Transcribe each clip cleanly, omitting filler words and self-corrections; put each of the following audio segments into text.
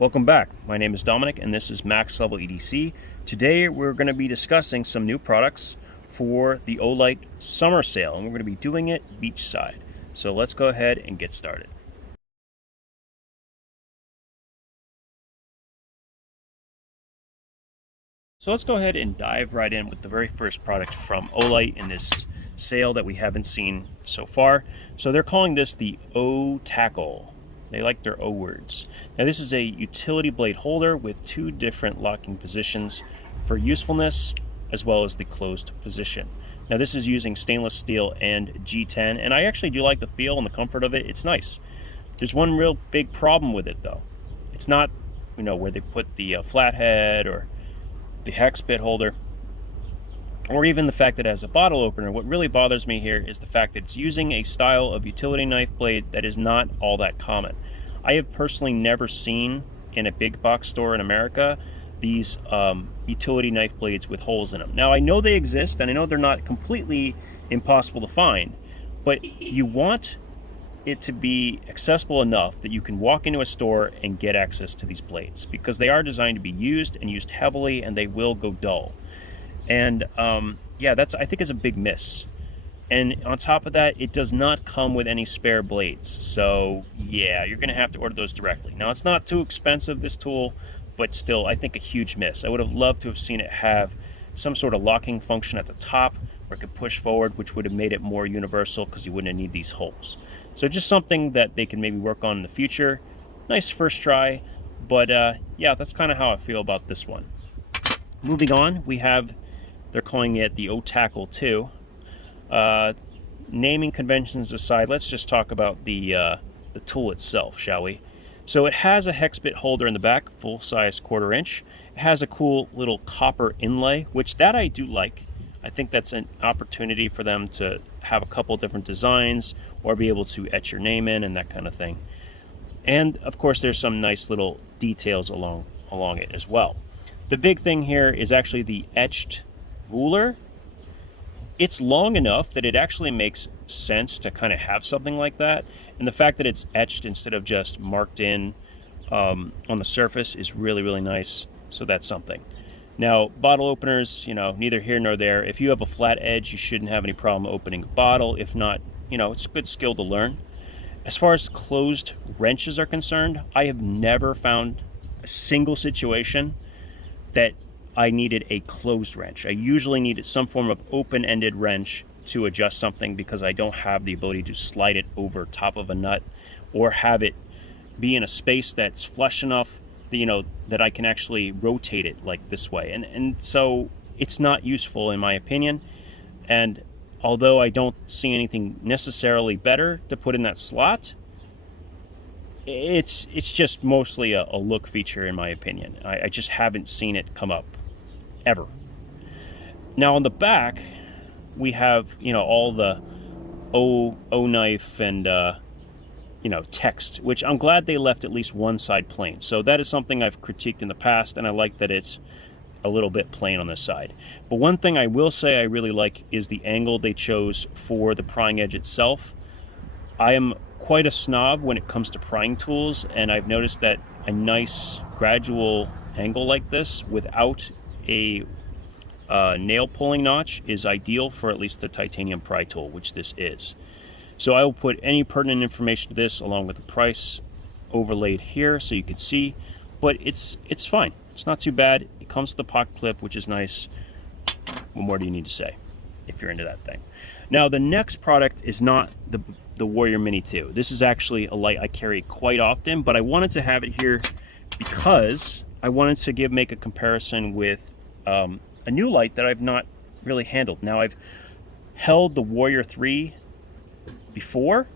Welcome back. My name is Dominic and this is Maxlvledc. Today we're going to be discussing some new products for the Olight summer sale, and we're going to be doing it beachside. So let's go ahead and get started. So let's go ahead and dive right in with the very first product from Olight in this sale that we haven't seen so far. So they're calling this the Otacle. They like their O words. Now this is a utility blade holder with two different locking positions for usefulness as well as the closed position. Now this is using stainless steel and G10, and I actually do like the feel and the comfort of it. It's nice. There's one real big problem with it though. It's not, where they put the flathead or the hex bit holder, or even the fact that it has a bottle opener. What really bothers me here is the fact that it's using a style of utility knife blade that is not all that common. I have personally never seen in a big box store in America these utility knife blades with holes in them. Now I know they exist and I know they're not completely impossible to find, but you want it to be accessible enough that you can walk into a store and get access to these blades, because they are designed to be used and used heavily, and they will go dull. And yeah, I think is a big miss. And on top of that, it does not come with any spare blades. So yeah, you're gonna have to order those directly. Now it's not too expensive, this tool, but still, I think a huge miss. I would have loved to have seen it have some sort of locking function at the top where it could push forward, which would have made it more universal because you wouldn't need these holes. So just something that they can maybe work on in the future. Nice first try, but yeah, that's kind of how I feel about this one. Moving on, we have, they're calling it the Otacle 2. Naming conventions aside, let's just talk about the tool itself, shall we? So it has a hex bit holder in the back, full size 1/4 inch. It has a cool little copper inlay, which that I do like. I think that's an opportunity for them to have a couple different designs or be able to etch your name in and that kind of thing. And of course there's some nice little details along it as well. The big thing here is actually the etched ruler. It's long enough that it actually makes sense to kind of have something like that, and the fact that it's etched instead of just marked in on the surface is really, really nice. So that's something. Now, bottle openers, neither here nor there. If you have a flat edge, you shouldn't have any problem opening a bottle. If not, it's a good skill to learn. As far as closed wrenches are concerned, I have never found a single situation that I needed a closed wrench. I usually needed some form of open-ended wrench to adjust something, because I don't have the ability to slide it over top of a nut or have it be in a space that's flush enough that I can actually rotate it like this way. And so it's not useful in my opinion. And although I don't see anything necessarily better to put in that slot, it's just mostly a look feature in my opinion. I just haven't seen it come up ever. Now on the back we have all the O knife and text, which I'm glad they left at least one side plain. So that is something I've critiqued in the past, and I like that it's a little bit plain on this side. But one thing I will say I really like is the angle they chose for the prying edge itself. I am quite a snob when it comes to prying tools, and I've noticed that a nice gradual angle like this without a nail pulling notch is ideal for at least the titanium pry tool, which this is. So I will put any pertinent information to this along with the price overlaid here so you can see, but it's fine. It's not too bad. It comes with the pocket clip, which is nice. What more do you need to say if you're into that thing? Now the next product is not the Warrior Mini 2. This is actually a light I carry quite often, but I wanted to have it here because I wanted to make a comparison with a new light that I've not really handled. Now I've held the Warrior 3 before,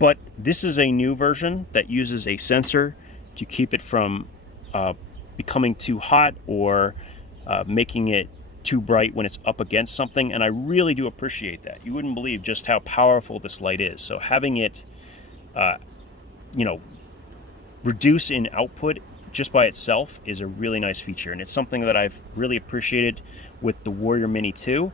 but this is a new version that uses a sensor to keep it from becoming too hot or making it too bright when it's up against something, and I really do appreciate that. You wouldn't believe just how powerful this light is. So having it reduce in output just by itself is a really nice feature, and it's something that I've really appreciated with the Warrior Mini 2.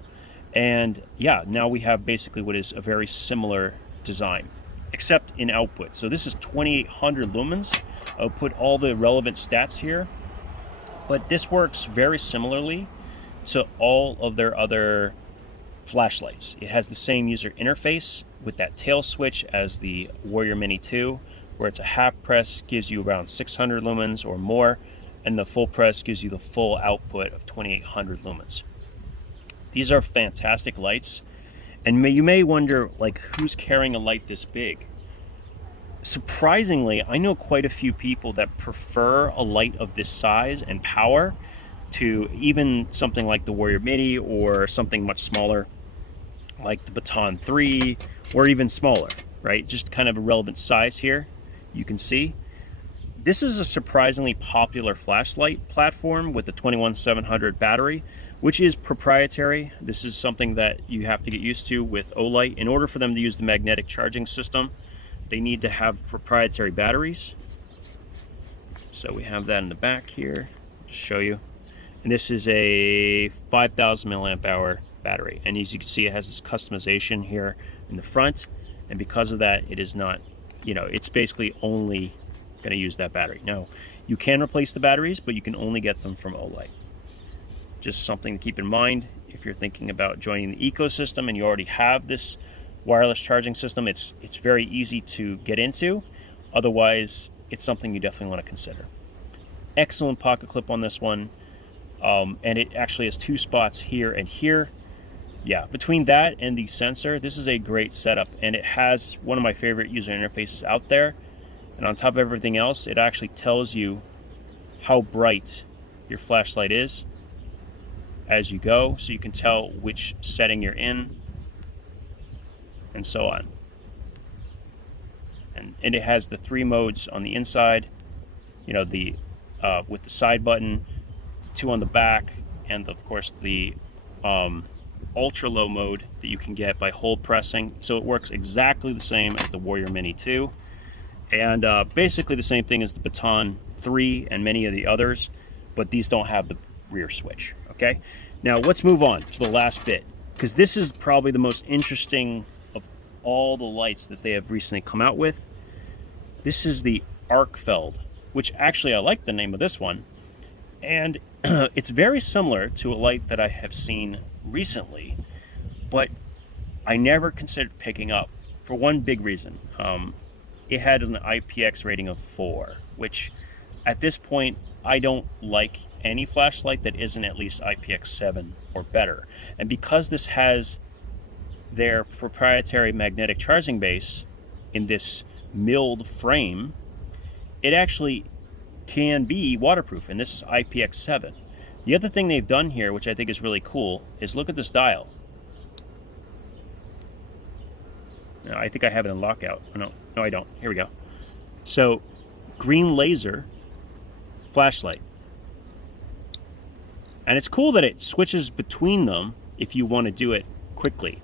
And yeah, now we have basically what is a very similar design. except in output. So this is 2800 lumens. I'll put all the relevant stats here, but this works very similarly to all of their other flashlights. It has the same user interface with that tail switch as the Warrior Mini 2, where it's a half press gives you around 600 lumens or more, and the full press gives you the full output of 2800 lumens. These are fantastic lights, and you may wonder, like, who's carrying a light this big? Surprisingly, I know quite a few people that prefer a light of this size and power to even something like the Warrior Mini or something much smaller like the Baton 3, or even smaller, right? Just kind of a relevant size here. You can see this is a surprisingly popular flashlight platform with the 21700 battery, which is proprietary. This is something that you have to get used to with Olight. In order for them to use the magnetic charging system, they need to have proprietary batteries. So we have that in the back here, just show you. And this is a 5000 milliamp hour battery, and as you can see, it has this customization here in the front, and because of that, it is not, you know, it's basically only going to use that battery. Now, you can replace the batteries, but you can only get them from Olight. Just something to keep in mind if you're thinking about joining the ecosystem and you already have this wireless charging system. It's very easy to get into. Otherwise, it's something you definitely want to consider. Excellent pocket clip on this one, and it actually has 2 spots here and here. Yeah, between that and the sensor, this is a great setup, and it has one of my favorite user interfaces out there. And on top of everything else, it actually tells you how bright your flashlight is as you go, so you can tell which setting you're in and so on. And it has the 3 modes on the inside, you know, the with the side button, 2 on the back, and of course the ultra low mode that you can get by hold pressing. So it works exactly the same as the Warrior Mini 2, and basically the same thing as the Baton 3 and many of the others, but these don't have the rear switch. Okay, now let's move on to the last bit, because this is probably the most interesting of all the lights that they have recently come out with. This is the Arkfeld, which actually I like the name of this one, and it's very similar to a light that I have seen recently, but I never considered picking up for one big reason. It had an IPX rating of 4, which at this point I don't like any flashlight that isn't at least IPX 7 or better. And because this has their proprietary magnetic charging base in this milled frame, it actually can be waterproof, and this is IPX 7. The other thing they've done here, which I think is really cool, is look at this dial. Now, I think I have it in lockout. Oh, no, I don't. Here we go. So, green laser flashlight. And it's cool that it switches between them if you want to do it quickly.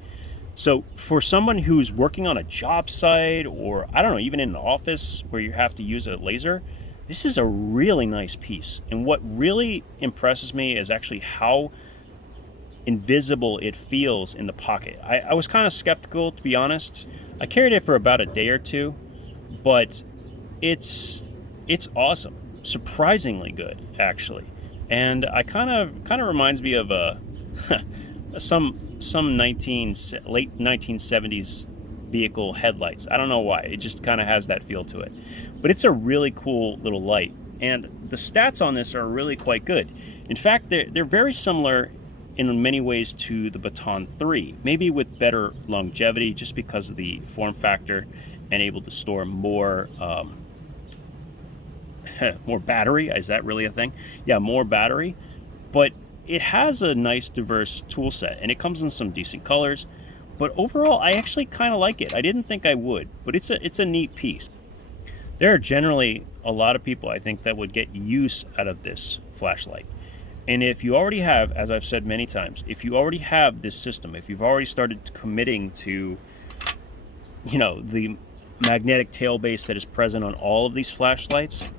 So for someone who's working on a job site, or I don't know, even in an office where you have to use a laser, this is a really nice piece. And what really impresses me is actually how invisible it feels in the pocket. I was kind of skeptical, to be honest. I carried it for about a day or two, but it's awesome. Surprisingly good, actually. And I kind of reminds me of some late 1970s vehicle headlights. I don't know why. It just kind of has that feel to it. But it's a really cool little light, and the stats on this are really quite good. In fact, they're very similar in many ways to the Baton 3, maybe with better longevity just because of the form factor and able to store more more battery. Is that really a thing? Yeah, more battery. But it has a nice diverse tool set, and it comes in some decent colors. But overall, I actually kind of like it. I didn't think I would, but it's a neat piece. There are generally a lot of people, I think, that would get use out of this flashlight. And if you already have, as I've said many times, if you already have this system, if you've already started committing to, you know, the magnetic tail base that is present on all of these flashlights,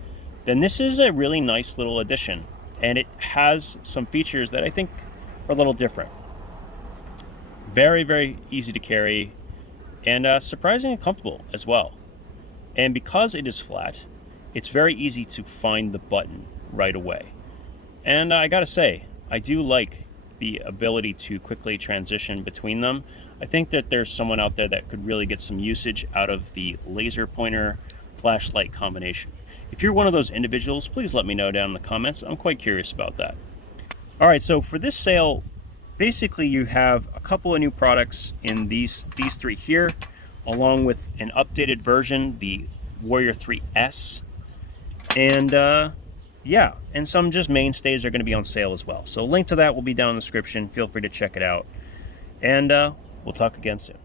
then this is a really nice little addition. And it has some features that I think are a little different. Very, very easy to carry, and surprisingly comfortable as well. And because it is flat, it's very easy to find the button right away. And I gotta say, I do like the ability to quickly transition between them. I think that there's someone out there that could really get some usage out of the laser pointer flashlight combination. If you're one of those individuals, please let me know down in the comments. I'm quite curious about that. All right, so for this sale, basically you have a couple of new products in these three here, along with an updated version, the Warrior 3S, and yeah, and some just mainstays are going to be on sale as well. So a link to that will be down in the description. Feel free to check it out, and we'll talk again soon.